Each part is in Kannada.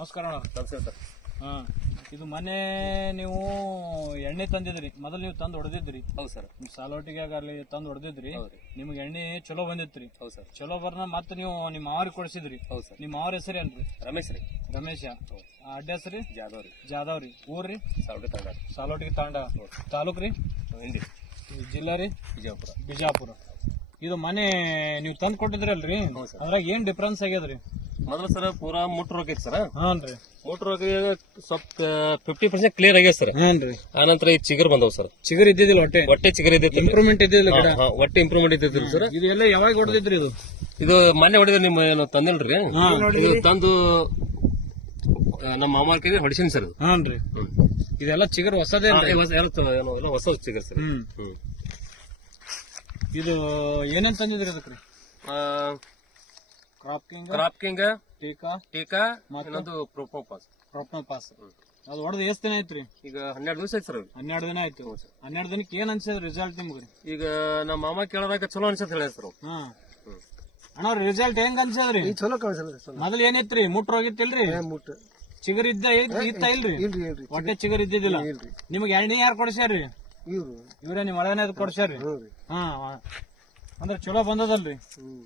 ನಮಸ್ಕಾರ ಅಣ್ಣ. ನಮಸ್ಕಾರ ಸರ್. ಹಾ, ಇದು ಮನೆ ನೀವು ಎಣ್ಣೆ ತಂದಿದ್ರಿ, ಮೊದಲು ನೀವು ತಂದು ಹೊಡೆದಿದ್ರಿ. ಹೌದು ಸರ್. ಸಾಲೋಟಿಗೆ ಅಲ್ಲಿ ತಂದು ಹೊಡೆದಿದ್ರಿ. ನಿಮ್ಗೆ ಎಣ್ಣೆ ಚಲೋ ಬಂದಿತ್ರಿ. ಹೌದು ಸರ್. ಚಲೋ ಬರ್ನ ಮತ್ತೆ ನೀವು ನಿಮ್ಮ ಮಾವರಿಗೆ ಕೊಡಿಸಿದ್ರಿ. ಹೌದು ಸರ್. ನಿಮ್ಮ ಮಾವರ ಹೆಸರು ಏನ್ರಿ? ರಮೇಶ್ ರೀ. ರಮೇಶ. ಅಡ್ಡ ಹೆಸರಿ? ಜಾದವ್ ರೀ. ಜಾದವ್ ರೀ. ಊರ್ರಿ? ಸಾವಡಿ ತಾಂಡ. ಸಾಲೋಟಿಗೆ ತಾಂಡ. ತಾಲೂಕ್ ರೀ? ಹಿಂಡಿ. ಜಿಲ್ಲಾ ರೀ? ಬಿಜಾಪುರ. ಬಿಜಾಪುರ. ಇದು ಮನೆ ನೀವು ತಂದು ಕೊಟ್ಟಿದ್ರಿ ಅಲ್ರಿ, ಅದ್ರಾಗ ಏನ್ ಡಿಫ್ರೆನ್ಸ್ ಆಗ್ಯದ್ರಿ? ಮೊದಲು ಸರ್ ಪೂರಾ ಮೂಟರ್ ರೋಗ ಐತಿ ಸರ್. ಹಾನ್ರಿ. ಮೂಟರ್ ರೋಗ ಸ್ವಲ್ಪ 50% ಕ್ಲಿಯರ್ ಆಗ್ಯಾವ ಸರ್. ಹಾನ್ರಿ. ಆನಂತರ ಈ ಚಿಗರ್ ಬಂದವ್ ಸರ್. ಚಿಗರ್ ಇದ್ದಿದ್ದಿಲ್ಲ, ಹೊಟ್ಟೆ ಚಿಗರ್ ಇದ್ದಿತ್ತು. ಇಂಪ್ರೂವ್ಮೆಂಟ್ ಇದ್ದಿಲ್ಲ ಗಿಡ. ಒಟ್ಟೆ ಇಂಪ್ರೂವ್ಮೆಂಟ್ ಇದ್ದಿದ್ರಿ ಸರ್. ಇದು ಎಲ್ಲ ಯಾವಾಗ ಹೊಡೆದಿದ್ರಿ? ಇದು ಮೊನ್ನೆ ಹೊಡೆದ್ರೆ ನಿಮ್ಮ ಏನು ತಂದಿಲ್ರಿ, ಇದು ತಂದು ನಮ್ಮ ಮಾಮಾರ ಕೈಗೆ ಹೊಡಿಸಿನಿ ಸರ್. ಹಾನ್ರಿ. ಇದೆಲ್ಲ ಚಿಗರ್ ಹೊಸದೇ ಹೊಸ ಚಿಗರ್ ಸರ್. ಇದು ಏನೇನ್ ತಂದಿದ್ರಿ ಅದಕ್ಕೆ? ಕ್ರಾಪ್ ಕಿಂಗ್, ಟೀಕಾ ಇನ್ನೊಂದು ಪ್ರೊಪೋಪಾಸ್. ಅದು ಹೊಡೆದು ಎಷ್ಟು ದಿನ ಆಯ್ತ್ರಿ? ಈಗ 12 ದಿವಸ ಆಯ್ತು ಸರ್. 12 ದಿನ ಆಯ್ತು. 12 ದಿನಕ್ಕೆ ಏನ್ ಅನ್ಸದ ರಿಸಲ್ಟ್ ನಿಮ್ಗೆ? ಈಗ ನಮ್ಮ ಮಾಮ ಕೇಳದಾಗ ಚಲೋ ಅನ್ಸತ್ ಹೇಳ ಸರ್. ಅಣ್ಣ ರಿಸಲ್ಟ್ ಹೆಂಗ್ ಅನ್ಸದ್ರಿ? ಚಲೋ ಕಾಣಿಸಲ್ಲ. ಮೊದಲು ಏನಿತ್ರಿ? ಮುಟ್ರ ಹೋಗಿತ್ತಿಲ್ರಿ? ಚಿಗರ್ ಇತ್ತ ಇಲ್ರಿ? ಹೊಟ್ಟೆ ಚಿಗರ್ ಇದ್ದಿದ್ದಿಲ್ಲ. ನಿಮ್ಗೆ ಎಣ್ಣೆ ಯಾರು ಕೊಡ್ಸ್ಯಾರ್ರಿ? ಇವ್ರೇ ನಿಮ್ ಹಳೆನೇ ಕೊಡ್ಸ್ಯಾರ್ರಿ? ಹಾ, ಅಂದ್ರೆ ಚಲೋ ಬಂದದಲ್ರಿ.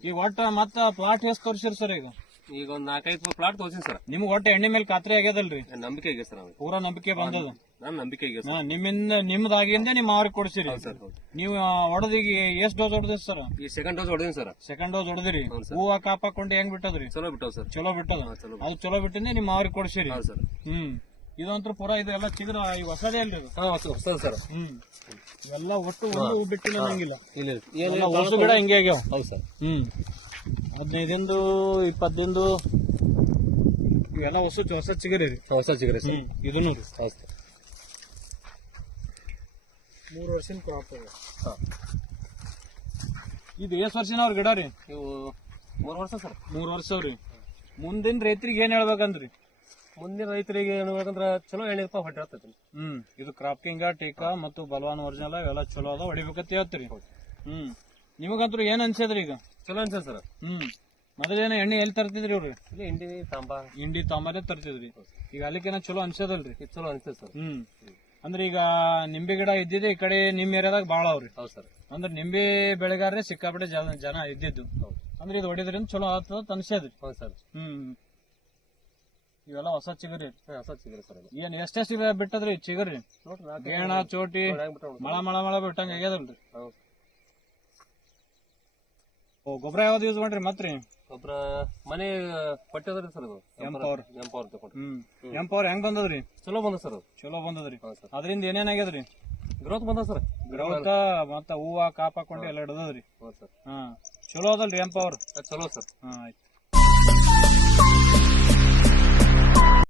ಈಗ ಒಟ್ಟ ಮತ್ತ ಪ್ಲಾಟ್ ಎಷ್ಟು ತೋರ್ಸಿರಿ ಸರ್? ಈಗ ಒಂದ್ 4-5 ಪ್ಲಾಟ್ ತೋರ್ಸಿನಿ ಸರ್. ನಿಮ್ಗೆ ಒಟ್ಟ ಎಣ್ಣೆ ಮೇಲೆ ಖಾತ್ರಿ ಆಗ್ಯದಲ್ರಿ? ನಂಬಿಕೆ ಇದೆ ಸರ್. ಪೂರಾ ನಂಬಿಕೆ ಬಂದದ. ನನ್ ನಂಬಿಕೆ ಇದೆ. ನಿಮ್ದಾಗಿಂದ ನಿಮ್ ಅವ್ರಿಗೆ ಕೊಡ್ಸಿರಿ. ನೀವು ಹೊಡೆದೀಗ ಎಷ್ಟ್ ಡೋಸ್ ಹೊಡೆದ್ರಿ ಸರ್? ಈ ಸೆಕೆಂಡ್ ಡೋಸ್ ಹೊಡೆದಿನಿ ಸರ್. ಸೆಕೆಂಡ್ ಡೋಸ್ ಹೊಡೆದಿರಿ. ಹೂವ ಕಾಪಾಕೊಂಡು ಹೆಂಗ್ ಬಿಟ್ಟದ್ರಿ? ಚಲೋ ಬಿಟ್ಟವ್ ಸರ್. ಚಲೋ ಬಿಟ್ಟದ. ಅದು ಚಲೋ ಬಿಟ್ಟಿಂದ ನಿಮ್ ಅವ್ರಿಗೆ ಕೊಡ್ಸಿರಿ. ಇದಂತ್ರ ಪೂರಾ ಇದೆಲ್ಲ ಚಿಗುರು ಈಗ ಹೊಸದೇ ಅಲ್ರಿ? ಹೊಸದ ಸರ್. ಇವೆಲ್ಲ ಒಟ್ಟು ಒಂದು ಹೂ ಬಿಟ್ಟಿಲ್ಲ ನಂಗಿಲ್ಲ. ಇಲ್ಲ ಹೊಸ ಗಿಡ ಹಿಂಗೆ ಆಗ್ಯಾವ. ಹೌದು ಸರ್. 15 ದಿಂದು 20 ದಿಂದು ಇವೆಲ್ಲ ಹೊಸ ಚಿಗರಿ ರೀ. ಹೊಸ ಚಿಗರಿ ಸರ್. ಇದನ್ನು ರೀ. ಹೌದು ಸರ್. 3 ವರ್ಷದ ಕ್ರಾಪ್ ಇದೆ. ಇದು ಎಷ್ಟು ವರ್ಷನ ಅವ್ರ ಗಿಡ ರೀ? ಇವು 3 ವರ್ಷ ಸರ್. 3 ವರ್ಷ ಅವ್ರಿ. ಮುಂದಿನ ರೈತರಿಗೆ ಏನ್ ಹೇಳ್ಬೇಕಂದ್ರಿ? ಮುಂದಿನ ರೈತರಿಗೆ ಹೇಳ್ಬೇಕಂದ್ರ ಚಲೋ ಎಣ್ಣೆ ಹೊಟ್ಟೆ ಆಗ್ತೈತಿ. ಇದು ಕ್ರಾಪ್ ಕಿಂಗ, ಟೀಕಾ ಮತ್ತು ಬಲವಾನ್ ಒರಿಜಿನಲ್ ಇವೆಲ್ಲ ಚಲೋ ಅದ, ಹೊಡಿಬೇಕಂತ ಹೇಳ್ತೀರಿ. ನಿಮಗಂತೂ ಏನ್ ಅನ್ಸದ್ರಿ ಈಗ? ಚಲೋ ಅನ್ಸದ ಸರ್. ಮೊದಲೇನ ಎಣ್ಣೆ ಎಲ್ಲಿ ತರ್ತಿದ್ರಿ ಅವ್ರಿ? ಇಂಡಿ ತಾಂಬಾಲೆ ತರ್ತಿದ್ರಿ. ಈಗ ಅಲ್ಲಿಕೇನ ಚಲೋ ಅನ್ಸದಲ್ರಿ? ಚಲೋ ಅನ್ಸದ ಸರ್. ಅಂದ್ರೆ ಈಗ ನಿಂಬೆ ಗಿಡ ಇದ್ದಿದೆ ಈ ಕಡೆ ನಿಮ್ ಏರಿಯಾದಾಗ ಬಾಳ ಅವ್ರಿ. ಹೌದು ಸರ್. ಅಂದ್ರೆ ನಿಂಬೆ ಬೆಳೆಗಾರರೇ ಸಿಕ್ಕಾಪಟ್ಟೆ ಜನ ಇದ್ದಿದ್ದು. ಅಂದ್ರೆ ಇದು ಹೊಡಿದ್ರಿಂದ ಚಲೋ ಆಗ್ತದ ಅನ್ಸದ್ರಿ. ಹೌದು ಸರ್. ಇವೆಲ್ಲ ಹೊಸ ಚಿಗರಿ. ಹೊಸ ಚಿಗರಿ ಸರ್. ಏನ್ ಎಷ್ಟೆಷ್ಟು ಬಿಟ್ಟದ್ರಿ ಚಿಗರಿ? ಗೇಣ ಚೋಟಿ ಮಳ ಬಿಟ್ಟಂಗ ಆಗ್ಯದಲ್ರಿ. ಗೊಬ್ಬರ ಯಾವ್ದು ಯೂಸ್ ಮಾಡ್ರಿ ಮತ್ರಿ? ಗೊಬ್ಬರ ಮನೆ ಪಟ್ಟದ್ರಿ ಸರ್. ಅದು ಎಂಪವರ್ ಹೆಂಗ್ ಬಂದದ್ರಿ? ಚಲೋ ಬಂದ ಸರ್. ಚಲೋ ಬಂದದ್ರಿ. ಅದರಿಂದ ಏನೇನ್ ಆಗ್ಯದ್ರಿ? ಗ್ರೋತ್ ಬಂದ ಸರ್. ಗ್ರೋತ್ ಮತ್ತ ಹೂವ ಕಾಪಾಕೊಂಡು ಎಲ್ಲ ಹಿಡದದ್ರಿ. ಚಲೋ ಅದಲ್ರಿ ಎಂಪವರ್? ಚಲೋ ಸರ್. ಆಯ್ತು.